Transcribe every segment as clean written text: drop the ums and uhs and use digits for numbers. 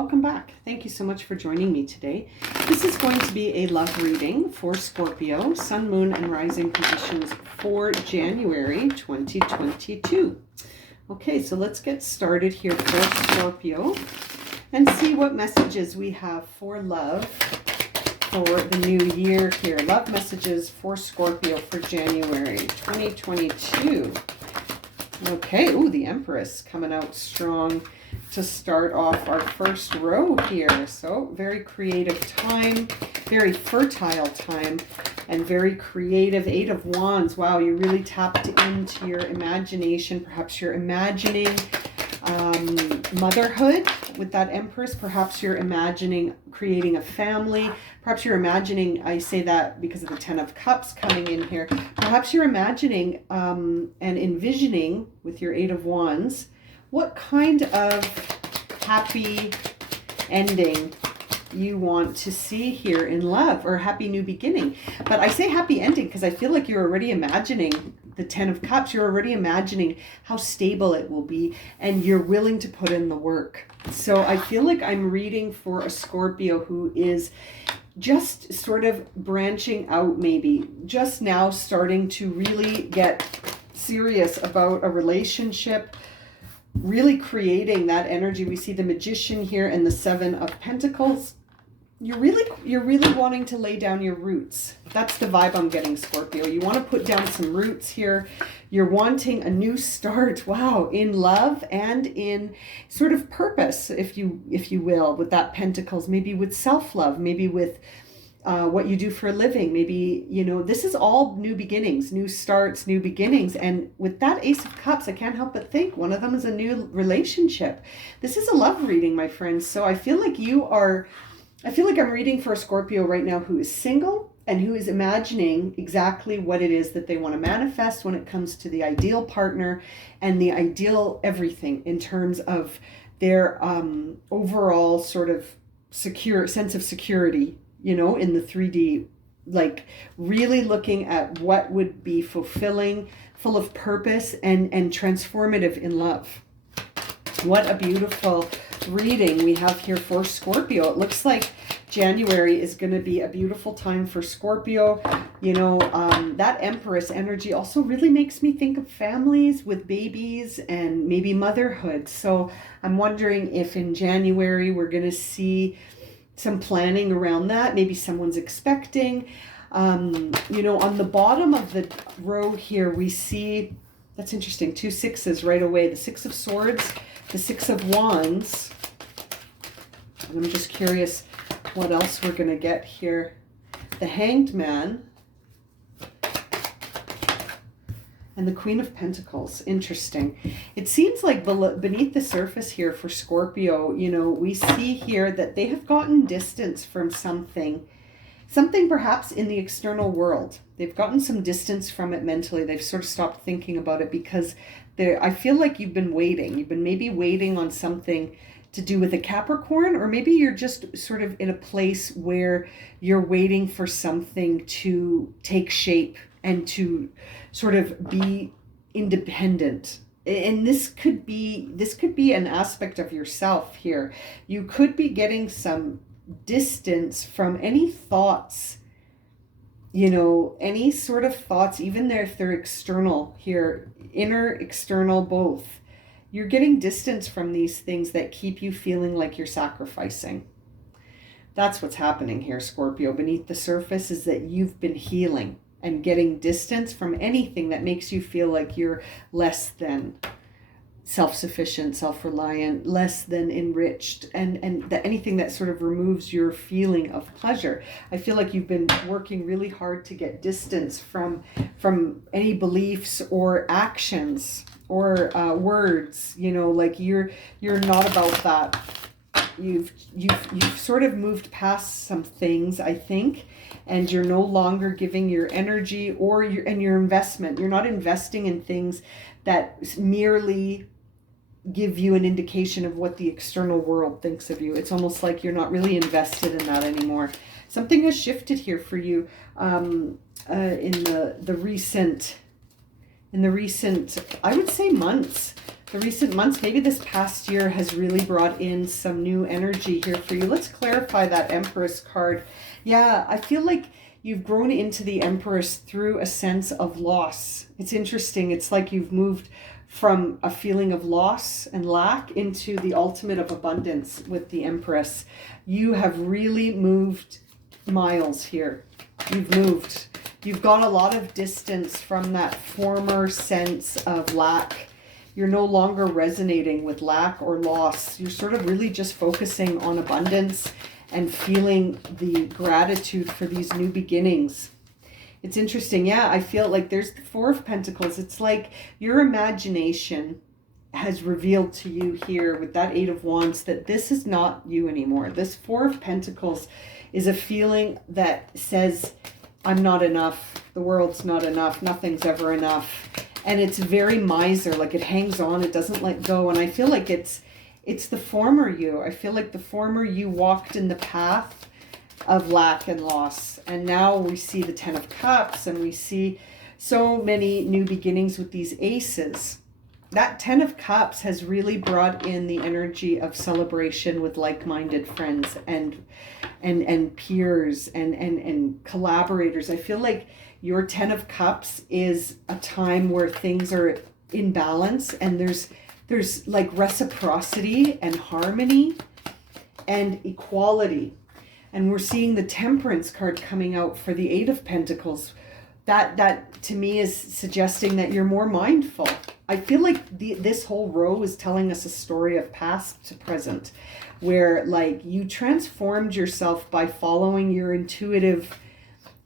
welcome back. Thank you so much for joining me today. This is going to be a love reading for Scorpio, Sun, Moon, and Rising positions for January 2022. Okay, so let's get started here for Scorpio and see what messages we have for love for the new year here. Love messages for Scorpio for January 2022. Okay, ooh, the Empress coming out strong to start off our first row here. So very creative time, very fertile time, and very creative. Eight of Wands. Wow, you really tapped into your imagination. Perhaps you're imagining motherhood with that Empress. Perhaps you're imagining creating a family. Perhaps you're imagining, I say that because of the Ten of Cups coming in here. Perhaps you're imagining and envisioning with your Eight of Wands what kind of happy ending you want to see here in love, or happy new beginning. But I say happy ending because I feel like you're already imagining the Ten of Cups. You're already imagining how stable it will be, and you're willing to put in the work. So I feel like I'm reading for a Scorpio who is just sort of branching out, maybe just now starting to really get serious about a relationship, really creating that energy. We see the Magician here and the Seven of Pentacles. You're really wanting to lay down your roots. That's the vibe I'm getting, Scorpio. You want to put down some roots here. You're wanting a new start, wow, in love and in sort of purpose, if you will, with that Pentacles, maybe with self-love, maybe with what you do for a living. Maybe, you know, this is all new beginnings, new starts, new beginnings. And with that Ace of Cups, I can't help but think one of them is a new relationship. This is a love reading, my friends. So I feel like I'm reading for a Scorpio right now who is single and who is imagining exactly what it is that they want to manifest when it comes to the ideal partner and the ideal everything in terms of their overall sort of secure sense of security, you know, in the 3D, like really looking at what would be fulfilling, full of purpose, and transformative in love. What a beautiful reading we have here for Scorpio. It looks like January is going to be a beautiful time for Scorpio. You know, that Empress energy also really makes me think of families with babies and maybe motherhood. So I'm wondering if in January we're going to see some planning around that. Maybe someone's expecting. You know, on the bottom of the row here, we see, that's interesting, two sixes right away. The Six of Swords, the Six of Wands. And I'm just curious what else we're going to get here. The Hanged Man. And the Queen of Pentacles. Interesting. It seems like beneath the surface here for Scorpio, you know, we see here that they have gotten distance from something perhaps in the external world. They've gotten some distance from it mentally. They've sort of stopped thinking about it because I feel like you've been waiting. You've been maybe waiting on something to do with a Capricorn, or maybe you're just sort of in a place where you're waiting for something to take shape and to sort of be independent. And this could be an aspect of yourself here. You could be getting some distance from any thoughts, you know, any sort of thoughts, even if they're external here, inner, external, both. You're getting distance from these things that keep you feeling like you're sacrificing. That's what's happening here, Scorpio. Beneath the surface is that you've been healing and getting distance from anything that makes you feel like you're less than self-sufficient, self-reliant, less than enriched, and that anything that sort of removes your feeling of pleasure. I feel like you've been working really hard to get distance from any beliefs or actions or words, you know, like you're not about that. You've sort of moved past some things, I think, and you're no longer giving your energy or your investment. You're not investing in things that merely give you an indication of what the external world thinks of you. It's almost like you're not really invested in that anymore. Something has shifted here for you in the recent, I would say, months. the recent months, maybe this past year has really brought in some new energy here for you. Let's clarify that Empress card. Yeah, I feel like you've grown into the Empress through a sense of loss. It's interesting. It's like you've moved from a feeling of loss and lack into the ultimate of abundance with the Empress. You have really moved miles here. You've moved. You've got a lot of distance from that former sense of lack. You're no longer resonating with lack or loss. You're sort of really just focusing on abundance and feeling the gratitude for these new beginnings. It's interesting. Yeah, I feel like there's the Four of Pentacles. It's like your imagination has revealed to you here with that Eight of Wands that this is not you anymore. This Four of Pentacles is a feeling that says, I'm not enough. The world's not enough. Nothing's ever enough. And it's very miser, like it hangs on, it doesn't let go. And I feel like it's the former you. I feel like the former you walked in the path of lack and loss. And now we see the Ten of Cups and we see so many new beginnings with these aces. That Ten of Cups has really brought in the energy of celebration with like-minded friends and peers and collaborators. I feel like your Ten of Cups is a time where things are in balance and there's like reciprocity and harmony and equality. And we're seeing the Temperance card coming out for the Eight of Pentacles. That to me is suggesting that you're more mindful. I feel like this whole row is telling us a story of past to present, where like you transformed yourself by following your intuitive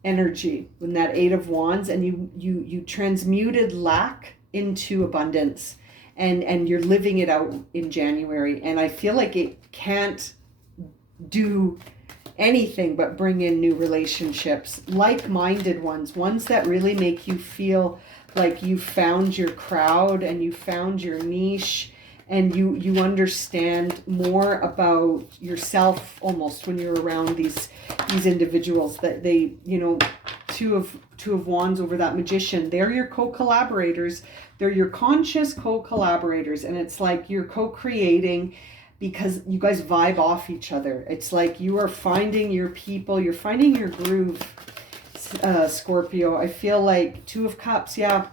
energy in that Eight of Wands, and you transmuted lack into abundance, and you're living it out in January. And I feel like it can't do anything but bring in new relationships, like-minded ones that really make you feel like you found your crowd and you found your niche, and you understand more about yourself almost when you're around these individuals that they, you know, two of Wands over that Magician. They're your co-collaborators. They're your conscious co-collaborators, and it's like you're co-creating because you guys vibe off each other. It's like you are finding your people, you're finding your groove, Scorpio. I feel like Two of Cups, yeah.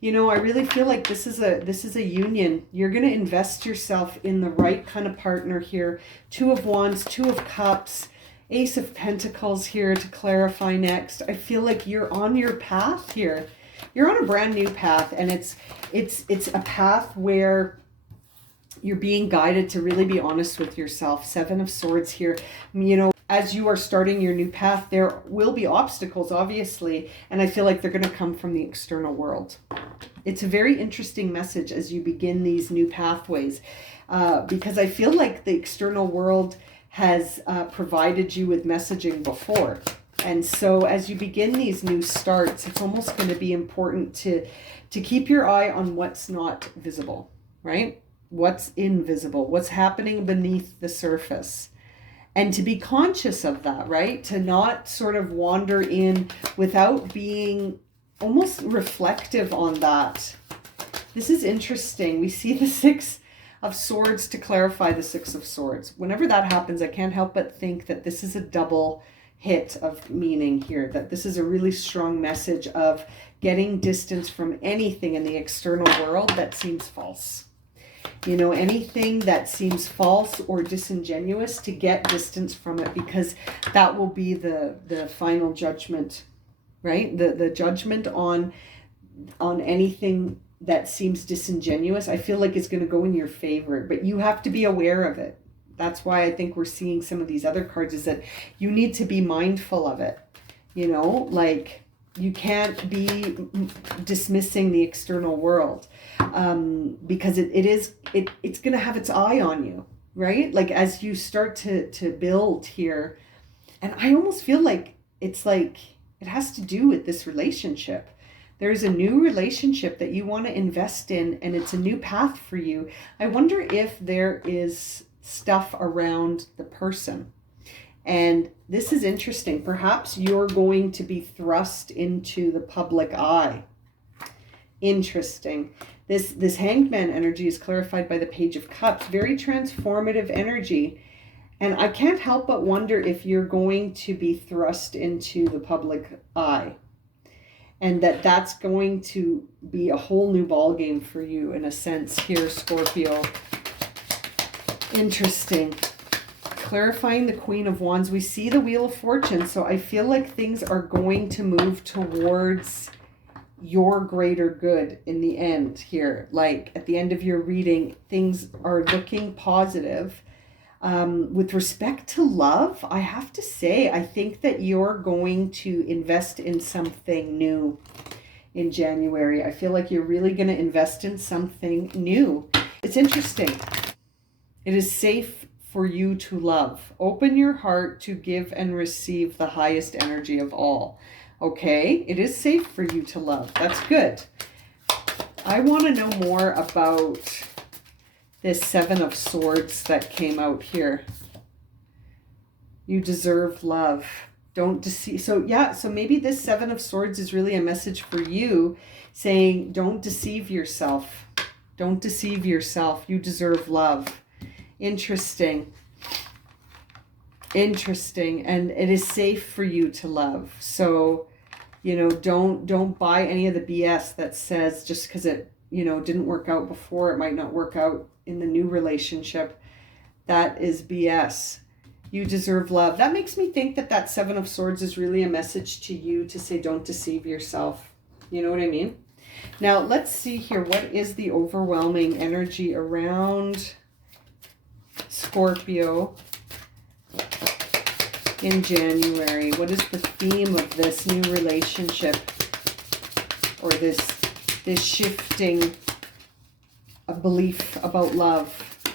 You know, I really feel like this is a union. You're going to invest yourself in the right kind of partner here. Two of Wands, Two of Cups, Ace of Pentacles here to clarify next. I feel like you're on your path here. You're on a brand new path, and it's a path where you're being guided to really be honest with yourself. Seven of Swords here. You know, as you are starting your new path, there will be obstacles, obviously, and I feel like they're going to come from the external world. It's a very interesting message as you begin these new pathways, because I feel like the external world has provided you with messaging before. And so as you begin these new starts, it's almost going to be important to keep your eye on what's not visible, right? What's invisible, what's happening beneath the surface. And to be conscious of that, right? To not sort of wander in without being almost reflective on that. This is interesting. We see the Six of Swords to clarify the Six of Swords. Whenever that happens, I can't help but think that this is a double hit of meaning here, that this is a really strong message of getting distance from anything in the external world that seems false. You know, anything that seems false or disingenuous, to get distance from it, because that will be the final judgment, right? The judgment on anything that seems disingenuous, I feel like is going to go in your favor, but you have to be aware of it. That's why I think we're seeing some of these other cards, is that you need to be mindful of it. You know, like you can't be dismissing the external world, because it's going to have its eye on you, right? Like as you start to build here, and I almost feel like it's like it has to do with this relationship. There's a new relationship that you want to invest in, and it's a new path for you. I wonder if there is stuff around the person. And this is interesting. Perhaps you're going to be thrust into the public eye Interesting. This Hanged Man energy is clarified by the Page of Cups. Very transformative energy. And I can't help but wonder if you're going to be thrust into the public eye. And that's going to be a whole new ballgame for you in a sense here, Scorpio. Interesting. Clarifying the Queen of Wands. We see the Wheel of Fortune. So I feel like things are going to move towards your greater good in the end here. Like at the end of your reading, things are looking positive. With respect to love, I have to say, I think that you're going to invest in something new in January. I feel like you're really going to invest in something new. It's interesting. It is safe for you to love. Open your heart to give and receive the highest energy of all. Okay, it is safe for you to love. That's good. I want to know more about this Seven of Swords that came out here. You deserve love. Don't deceive. So yeah, so maybe this Seven of Swords is really a message for you saying, don't deceive yourself. Don't deceive yourself. You deserve love. Interesting. Interesting. And it is safe for you to love. So, you know, don't buy any of the BS that says just because it, you know, didn't work out before, it might not work out in the new relationship. That is BS. You deserve love. That makes me think that that Seven of Swords is really a message to you to say, don't deceive yourself. You know what I mean? Now, let's see here. What is the overwhelming energy around Scorpio in January? What is the theme of this new relationship, or this shifting of belief about love?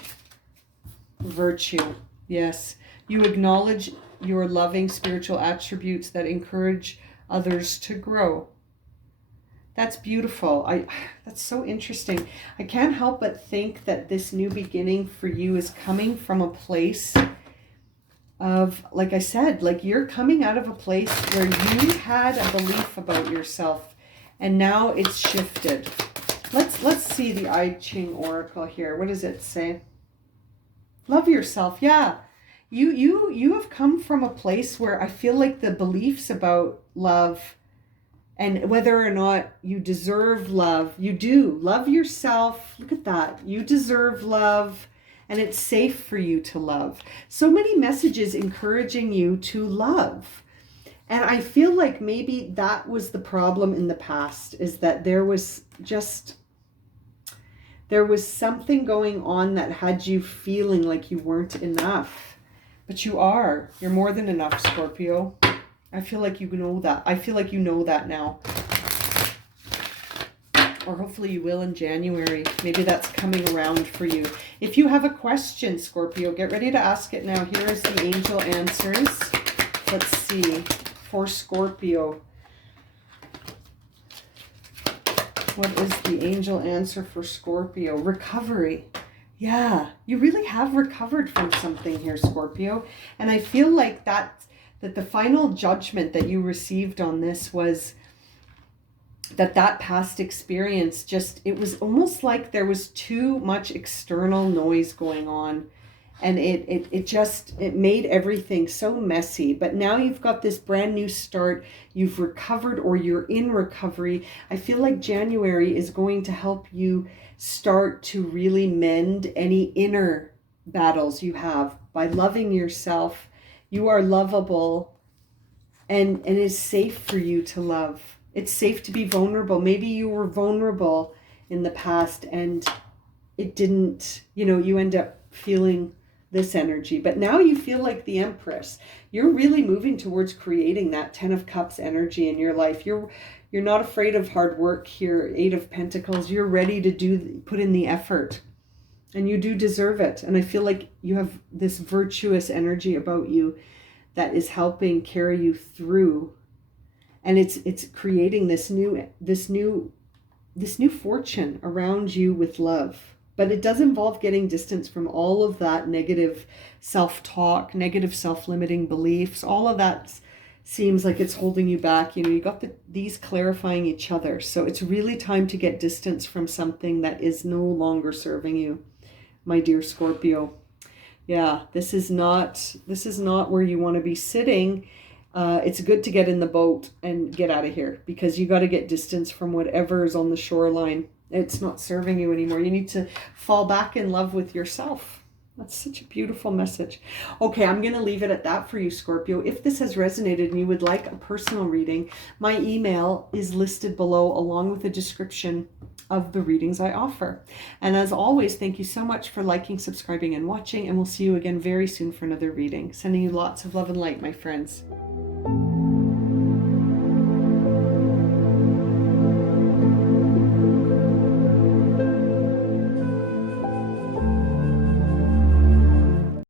Virtue. Yes. You acknowledge your loving spiritual attributes that encourage others to grow. That's beautiful. That's so interesting. I can't help but think that this new beginning for you is coming from a place of, like I said, like you're coming out of a place where you had a belief about yourself and now it's shifted. Let's see the I Ching Oracle here. What does it say? Love yourself. Yeah. You have come from a place where I feel like the beliefs about love and whether or not you deserve love, you do. Love yourself. Look at that. You deserve love, and it's safe for you to love. So many messages encouraging you to love. And I feel like maybe that was the problem in the past, is that there was something going on that had you feeling like you weren't enough. But you are. You're more than enough, Scorpio. I feel like you know that. I feel like you know that now. Or hopefully you will in January. Maybe that's coming around for you. If you have a question, Scorpio, get ready to ask it now. Here is the angel answers. Let's see. For Scorpio. What is the angel answer for Scorpio? Recovery. Yeah, you really have recovered from something here, Scorpio. And I feel like that the final judgment that you received on this was that past experience it was almost like there was too much external noise going on, and it made everything so messy. But now you've got this brand new start. You've recovered, or you're in recovery. I feel like January is going to help you start to really mend any inner battles you have by loving yourself. You are lovable, and it's safe for you to love. It's safe to be vulnerable. Maybe you were vulnerable in the past and it didn't, you end up feeling this energy. But now you feel like the Empress. You're really moving towards creating that Ten of Cups energy in your life. You're not afraid of hard work here. Eight of Pentacles. You're ready to put in the effort. And you do deserve it. And I feel like you have this virtuous energy about you that is helping carry you through. And it's creating this new fortune around you with love. But it does involve getting distance from all of that negative self-talk, negative self-limiting beliefs. All of that's seems like it's holding you back. You know, you got these clarifying each other. So it's really time to get distance from something that is no longer serving you, my dear Scorpio. Yeah, this is not where you want to be sitting. It's good to get in the boat and get out of here, because you got to get distance from whatever is on the shoreline. It's not serving you anymore. You need to fall back in love with yourself. That's such a beautiful message. Okay, I'm going to leave it at that for you, Scorpio. If this has resonated and you would like a personal reading, my email is listed below along with a description of the readings I offer. And as always, thank you so much for liking, subscribing, and watching. And we'll see you again very soon for another reading. Sending you lots of love and light, my friends.